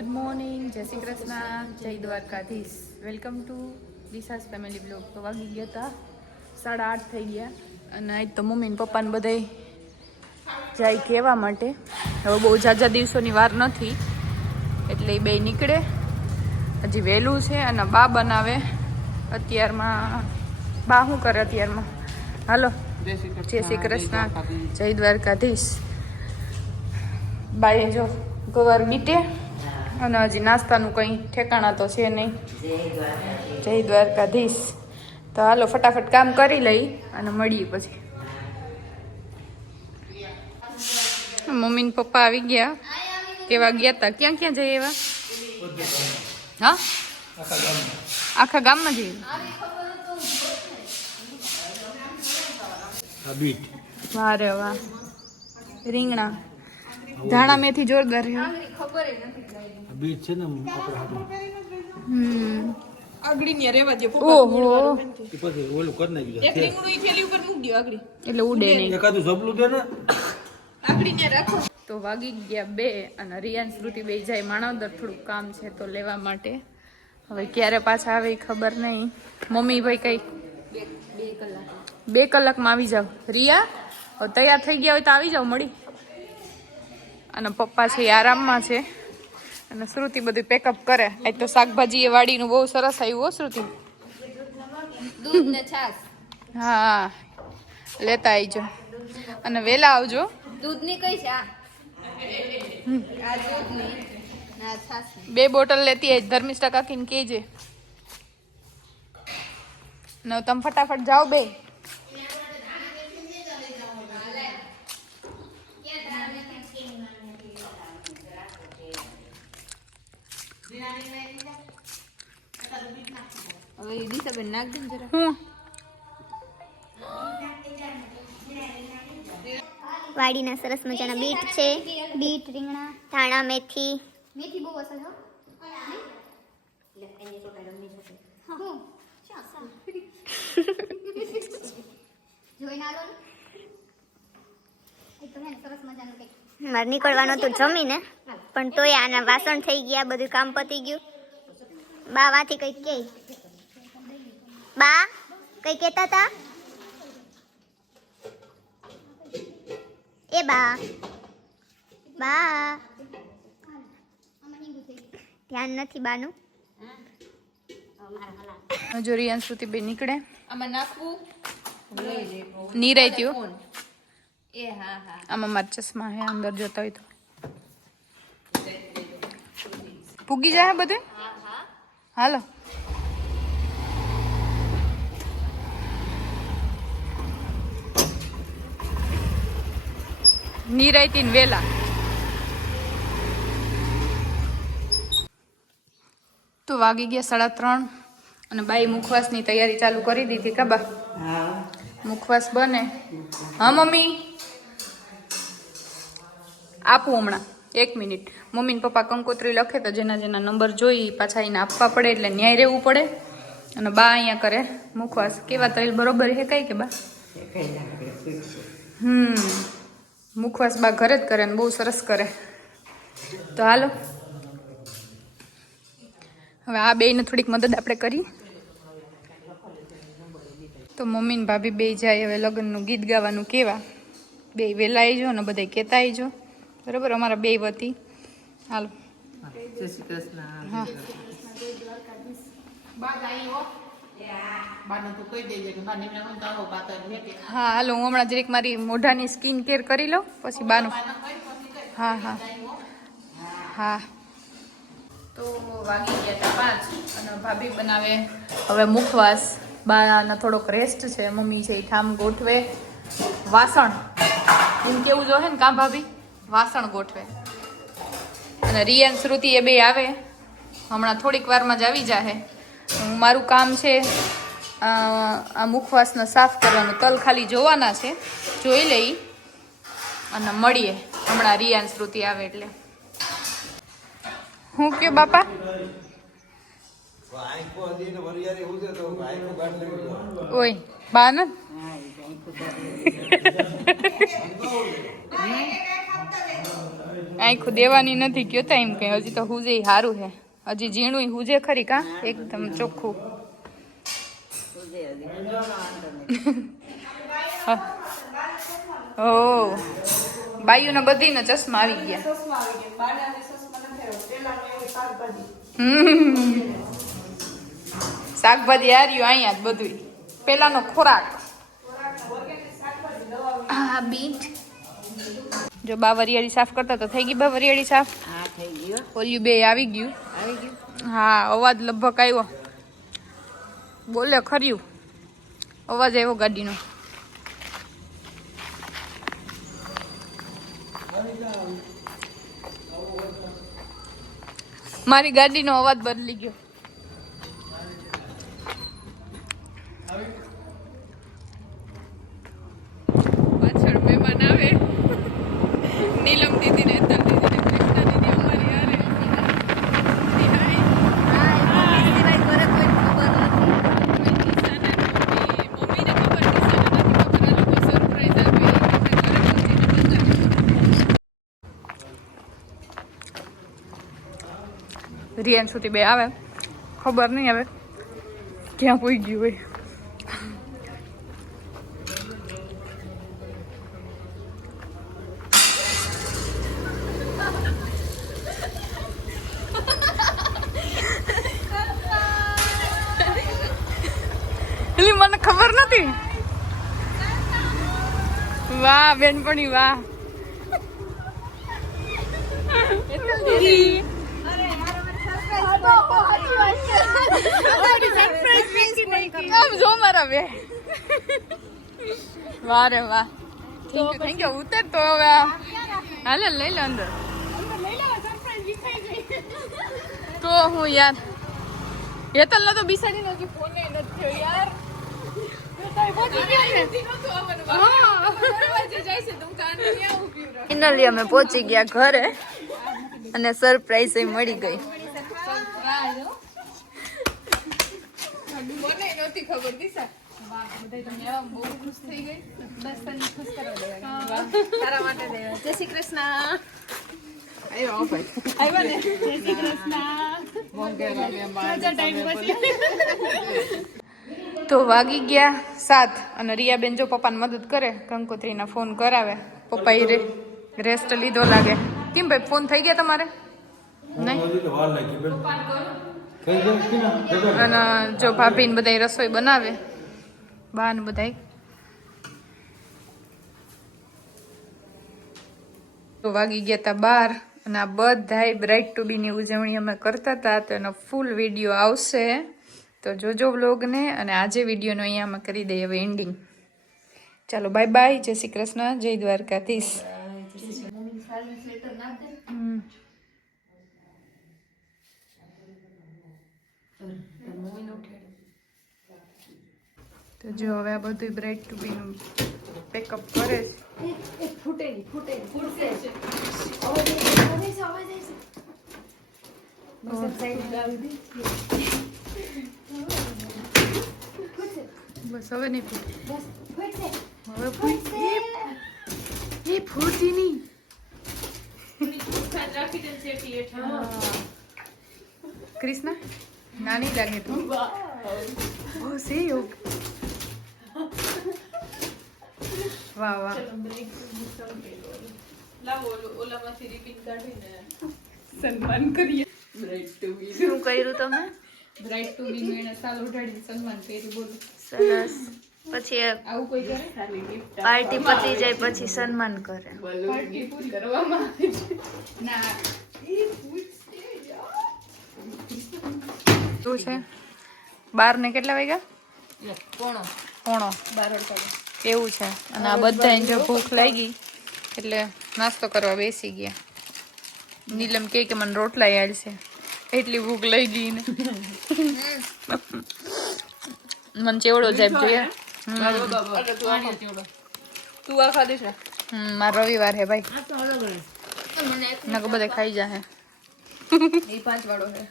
Good morning, જય શ્રી કૃષ્ણ, જય Dwarkadhish. Welcome to Disha's family blog. તો વાગી ગયા હતા 8:30 થઈ ગયા અને આજ તો મમ્મી ને પપ્પાને બધાય જાય કહેવા માટે. હવે બહુ ઝાઝા દિવસોની વાર નથી એટલે એ બે નીકળે. હજી વહેલું છે અને બા બનાવે અત્યારમાં. બા શું કરે અત્યારમાં? હાલો, જય શ્રી કૃષ્ણ, જય દ્વારકાધીશ. બાએ જો ગવાર બીટે અને હજી નાસ્તાનું કંઈ ઠેકાણા તો છે નહીં. જય દ્વારકાધીશ. તો હાલો ફટાફટ કામ કરી લઈ અને મળીએ પછી. મમ્મી ને પપ્પા આવી ગયા. કેવા ગયા હતા? ક્યાં ક્યાં જઈએ એવા? હા, આખા ગામમાં જઈએ. વાહ રે વાહ. રીંગણા, ધાણા મેથી જોરદાર છે. બીટ છે ને આગળી ને રેવા દે. ઓહો, પછી ઓલું કરી નાખ્યું એક રીંગણું ઈ થેલી ઉપર મૂકી દો આગળી. એટલે ઉડે નહીં. એકાદું સબલું દે ને આગળી ને રાખો. તો વાગી ગયા 2 અને રિયાન શ્રુતિ બે જાય માણાવદર. થોડુંક કામ છે તો લેવા માટે. હવે ક્યારે પાછા આવે ખબર નહીં. મમ્મી ભાઈ કઈ 2 કલાકમાં આવી જાવ. રિયા હવે તૈયાર થઈ ગયા હોય તો આવી જાવ મળી. અને પપ્પા છે એ આરામમાં છે અને શ્રુતિ બધું પેકઅપ કરે. આજ તો શાકભાજી એ વાડીનું બહુ સરસ આવ્યું હો શ્રુતિ. દૂધ ને છાશ. હા, લેતા આવજો અને વેલા આવજો. દૂધ ની કઈ છે? આ દૂધ ની ના છાશ. 2 બોટલ લેતી આજ. ધર્મિષ્ઠા કાકીને કહેજે. ન તમે ફટાફટ જાઓ બે. હવે દિશાબેન નાખ દે જરા. હું વાડીના સરસ મજાના બીટ છે. બીટ, રીંગણા, ધાણા, મેથી. મેથી બહુ અસર હો. જોઈને આલો ને. એક તો હે સરસ મજાનું કંઈક. મારે નીકળવાનું હતું જમીને, પણ તોય આના વાસણ થઈ ગયા, બધું કામ પતી ગયું. બા વાથી કંઈક કે બા કઈ કહેતા હતા? એ બા બા ધ્યાન નથી બાનું. જો રિયાન શ્રુતિ બે નીકળે. આમાં નાખવું નીરાઈ થયું. એ હા હા. આમાં મારા ચશ્મા હે, અંદર જોતા હોય તો પૂગી જાય બધું. હાલો. નીરાઈતી ને વેલા. તો વાગી ગયા 3:30 અને બાઈ મુખવાસની તૈયારી ચાલુ કરી દીધી. કાબા મુખવાસ બને. હા મમ્મી આપું હમણાં 1 મિનિટ. મમ્મી ને પપ્પા કંકોત્રી લખે તો જેના જેના નંબર જોઈ પાછા એને આપવા પડે એટલે ન્યાય રહેવું પડે. અને બા અહીંયા કરે મુખવાસ. કેવા તૈલ બરોબર હે કઈ કે બા? મુખવાસ બા ઘરે જ કરે ને બહુ સરસ કરે. તો હાલો હવે આ બેયને થોડીક મદદ આપણે કરી. તો મમ્મી ને ભાભી બે જાય હવે લગ્નનું ગીત ગાવાનું કેવા. બે વહેલા આવજો ને બધા કહેતા આવજો બરાબર. અમારા બે વતી હાલો. જય શ્રી કૃષ્ણ. હા, હા હાલો. હું હમણાં જરીક મારી મોઢાની સ્કિન કેર કરી લઉં પછી બાનું. હા હા હા. તો વાગી ગયા હતા 5 અને ભાભી બનાવે હવે મુખવાસ. બાના થોડોક રેસ્ટ છે. મમ્મી છે એ ઠામ ગોઠવે. વાસણ એમ કેવું જો હે ને કાં ભાભી? વાસણ ગોઠવે. અને રિયાન શ્રુતિ એ બે આવે હમણાં થોડીક વારમાં જ આવી જાહે. મારું કામ છે આ મુખવાસનો સાફ કરવાનું. તલ ખાલી જોવાના છે, જોઈ લઈ અને મળીએ હમણાં રિયાન શ્રુતિ આવે એટલે. હું કે બાપા ઓય બા ને આંખું દેવાની નથી કયો તા એમ કઈ હજી તો હુજે સારું હે હજી ઝીણું હુજે ખરી કા એકદમ ચોખ્ખું ઓ બાયુને બધીને ચશ્મા આવી ગયા શાકભાજી હાર્યું અહીંયા જ બધું પેલાનો ખોરાક હા બીટ જો બા વરિયાળી સાફ કરતા તો થઈ ગઈ બા વરિયાળી સાફ હા થઈ ગયો ઓલ્યું બે આવી ગયું હા અવાજ લગભગ આવ્યો બોલે ખર્યું અવાજ આવ્યો ગાડીનો મારી ગાડીનો અવાજ બદલી ગયો પાછળ મહેમાન આવે નીલમ દીદી ને હેતલ દીદી ને કૃષ્ણા દીદી અમારી હારે રિયાન સુધી બે આવે ખબર નહીં આવે ક્યાં પોઈ ગયું હોય એટલે મને ખબર નથી વાહ બેનપણી વાહ આમ જો મારા બે વાહ રે વાહ થેન્ક યુ ઉતર તો હવે હાલે લઈ લે અંદર તો હું યાર હેતલ ના તો બિસાડી નથી ફોન નથી થયો યાર ફાઇનલી અમે પહોંચી ગયા ઘરે અને સરપ્રાઈઝ મળી ગઈ ખબર દિશા બહુ ખુશ થઈ ગઈ બસ તને ખુશ કરવા દેવા તારા માટે દેવા જય શ્રી કૃષ્ણ આવ્યો ને જય શ્રી કૃષ્ણ તો વાગી ગયા 7 અને રિયાબેન જો પપ્પાને મદદ કરે કંકોત્રીના ફોન કરાવે પપ્પા એ રેસ્ટ લીધો લાગે કેમ ભાઈ ફોન થઈ ગયા તમારે નહીં અને જો ભાભીને બધા રસોઈ બનાવે બા ને બધા તો વાગી ગયા તા 12 અને આ બધાય બ્રાઇટ ટુ બી ની ઉજવણી અમે કરતા હતા તો એનો ફૂલ વિડીયો આવશે તો જોજો વ્લોગને અને આજે વિડીયોનો અહીંયા અમે કરી દઈએ હવે એન્ડિંગ ચાલો બાય બાય જય શ્રી કૃષ્ણ જય દ્વારકાધીશ તો જો હવે આ બધું બ્રાઇટ ટુ બી નું પેકઅપ કરે બસ હવે નહીં હવે એ ફૂટી નહીં કૃષ્ણ નાની લાગે તું ઓ સે યોગ વાહ વાહ સન્માન કરીએ શું કર્યું તમે બ્રાઇટ ટુ બી મેને સાલ ઉઠાડીને સન્માન કર્યું બોલો સરસ પછી આવું કોઈ કરે પાર્ટી પતી જાય પછી સન્માન કરે પાર્ટી પૂરી કરવામાં આવે છે ના શું છે 12 ને કેટલા વાગ્યા પોણો 12 એવું છે અને આ બધા જો ભૂખ લાગી એટલે નાસ્તો કરવા બેસી ગયા નીલમ કે મને રોટલા યાદ છે એટલી ભૂખ લઈ ગઈ ને મને ચેવડો જાય જોઈએ તું આ ખાધી છે મારો રવિવાર હે ભાઈ નકો બધા ખાઈ જા હે એ 5 વાળો હે